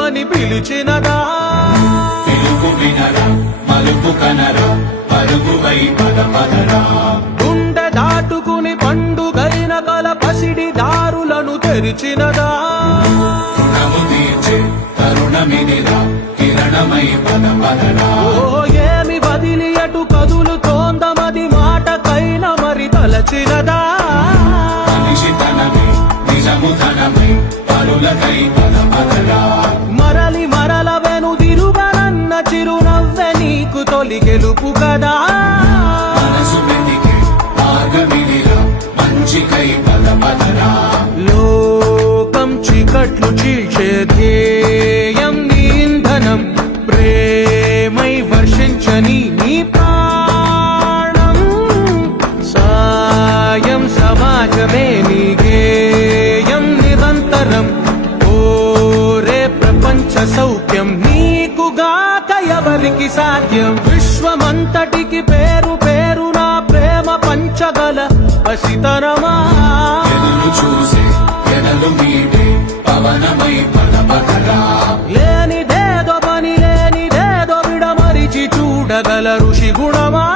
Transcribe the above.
అని పిలిచినదా? పిలుపు వినరా మలుపు కనరా పరుగువై పద పదరా. గుండె దాటుకుని పండుగైన కల పసిడి దారులను తెరిచినదా? రుణము తీర్చే తరుణమిదిరా కిరణమై పద పదరా. ఓ ఏమి వదిలి అటు కదులుతోందమది మాటకైన మరి తలచినదా? మనిషి తనమే పరులకై మరలి మరల వెనుదిరుగనన్న చిరునవ్వె నీకు తొలి గెలుపు కదా. మనసు వెతికే మంచికై లోకం చీకట్లు చీల్చే ధ్యేయం నీ ఇంధనం ప్రేమై వర్షించని ప్రపంచ సౌఖ్యం నీకుగాక ఎవరికి సాధ్యం? విశ్వమంతటికి పేరు పేరు నా ప్రేమ పంచగల పసితనమా? చూసే ఎదలు మీటే పవనమై లేనిదేదో పని లేనిదేదో విడమరిచి చూడగల ఋషి గుణమా?